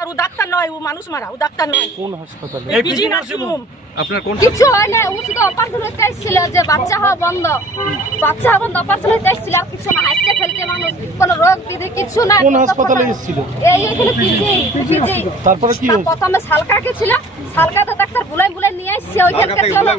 আর ও doctor নয়, ও মানুষ মারা, ও ডাক্তার নয়। কোন হাসপাতালে? PG nursing home. আপনার কোন? কিছু হয় না, ও শুধু অপারেশন হতে এসেছিল যে বাচ্চা হওয়া বন্ধ, বাচ্চা হওয়া বন্ধ, অপারেশন হতে এসেছিল আর কিছু না, হাসতে ফেলতে মানুষ, কোনো রোগ বিধি কিছু না। কোন হাসপাতালে এসেছিল? এই এখানে পিজি। তারপরে কি হয়েছে? প্রথমে সালকাকে ছিল, সালকাতে ডাক্তার বুলাই নিয়ে আসছে, ওইখানকে চলো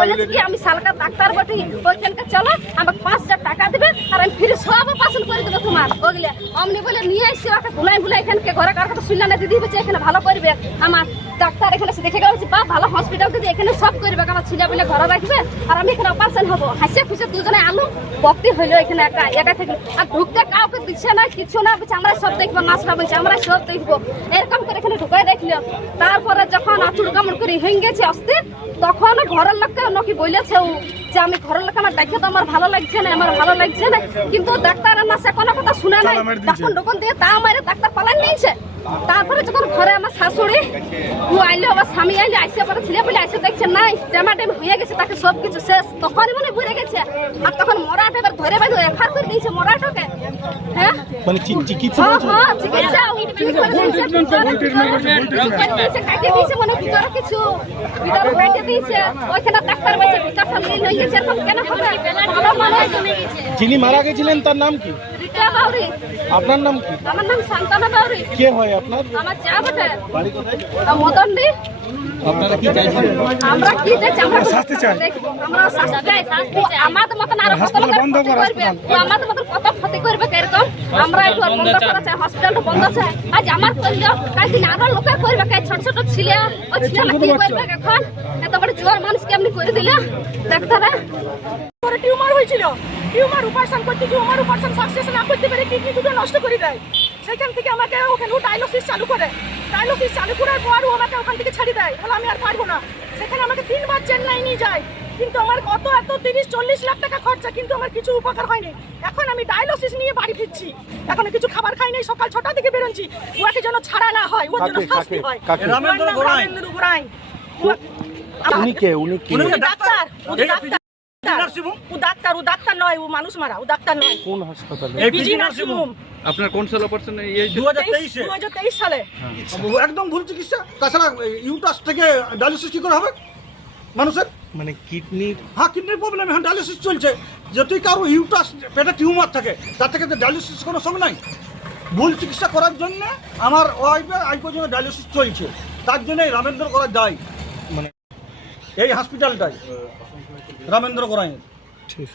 বলেছে কি আমি সালকা ডাক্তার বটি, ওইখানকে চলো আমাকে 5,000 টাকা দিবে আর আমি ফ্রি সব অপারেশন করে দেবো তোমার। ওগুলো অমনি বলে নিয়ে আসছে, ওকে বুলাই এখানকে ঘরে কার কথা শুনলে না, দিদি বলছে এখানে ভালো করবে আমার ডাক্তার, এখানে দেখে গেছে বা ভালো হসপিটাল দিদি এখানে সব করবে, আমার ছেলে বলে ঘরে রাখবে আর আমি এখানে অপারেশন হবো। হাসিয়ে খুশি দুজনে আলু ভক্তি হইলো এখানে একা থেকে, আর ঢুকতে কাউকে দিচ্ছে না, কিছু না, বলছে আমরা সব দেখবো, নাচরা বলছে আমরা সব দেখবো, এরকম করে এখানে ঢুকাই দেখলো। তারপরে যখন আচুর কামড় করে হয়ে গেছে আসতে, তখন ঘরের লোককে নাকি বলেছে যে আমি ঘরের লোক আমার দেখে তো আমার ভালো লাগছে না, আমার ভালো লাগছে না, কিন্তু ডাক্তার না সে কোনো কথা শুনে নাই, তখন দোকান দিয়ে তা মারে ডাক্তার পালান নিয়েছে। তারপরে যখন ঘরে আমার শাশুড়ি ও আইলো, আমার স্বামী আইলে, আইসে পরে ছেলে পেলে আইসে দেখছে নাই টেমাটেম হয়ে গেছে, তাকে সব কিছু শেষ, তখনই মনে ঘুরে গেছে। আর তখন মরাটা এবার ধরে বাইরে রেফার করে দিয়েছে মরাটাকে। হ্যাঁ মানে চিকিৎসা চিকিৎসা কাটিয়ে দিয়েছে, মনে ভিতরে কিছু ভিতরে কাটিয়ে দিয়েছে, ওইখানে ডাক্তার বলছে ভিতরটা লীল হয়ে গেছে, এরকম কেন হবে? ভালো মানুষ। যিনি মারা গেছিলেন তার নাম কি? রিতা বাউরি। আপনার নাম কি? আমার নাম শান্তনা বাউরি। কে হয় আপনার? আমার যা বটে বাড়ি কোথায়? মদনদি। আপনারা কি চাইছেন? আমরা কি চাইছি? আমরা শাস্তি চাই। আমরা শাস্তি চাই। আমাদের মতন আর কত লোক বন্ধ করবে, আমাদের মতন কত ক্ষতি করবে এরকম, আমরা একটু বন্ধ করা চাই, হসপিটালটা বন্ধ চাই। আজ আমার করলো কাল দিন আরো লোকের করবে, কাল ছোট ছোট ছেলে ও ছেলে কি করবে এখন, এত বড় জোয়ার মানুষ কেমনি করে দিল ডাক্তারে। টিউমার হয়েছিল, টিউমার অপারেশন করতে গিয়ে আমার অপারেশন সাকসেস না করতে পেরে কিডনি দুটো নষ্ট করে দেয়। সেখান থেকে আমাকে ওখানে ডায়ালিসিস চালু করে, ডায়ালিসিস চালু করার পর ও আমাকে ওখান থেকে ছাড়িয়ে দেয়, বলে আমি আর পারবো না। সেখানে আমাকে 3 বার চেন্নাই নিয়ে যায়, কিন্তু আমার কত এত 30-40 লাখ টাকা খরচা, কিন্তু আমার কিছু উপকার হয়নি। এখন আমি ডায়ালিসিস নিয়ে বাড়ি ফিরছি, এখন কিছু খাবার খাই নাই, সকাল 6টা থেকে বেরোচ্ছি, ওকে যেন ছাড়া না হয়, ওর জন্য শাস্তি হয়। রামেন্দ্র গোড়াই। উনি কে? উনি কি? ডাক্তার, ও ডাক্তার, ও ডাক্তার নয়, ও মানুষ মারা, ও ডাক্তার নয়। কোন হাসপাতালে? PG nursing home. আপনার কোন সাল অপারেশন? 2023 সালে। একদম ভুল চিকিৎসা। তাছাড়া ইউটাস থেকে ডায়ালিসিস কি করে হবে মানুষের? মানে কিডনির? হ্যাঁ, কিডনির প্রবলেম, এখন ডায়ালিসিস চলছে। যদি কারো ইউটাস পেটে টিউমার থাকে, তার থেকে ডায়ালিসিস কোনো সঙ্গে নাই। ভুল চিকিৎসা করার জন্য আমার ওয়াইফের আজ পর্যন্ত ডায়ালিসিস চলছে, তার জন্য রামেন্দ্র করা দায়ী, মানে এই হসপিটালটাই রামেন্দ্র করাই। ঠিক।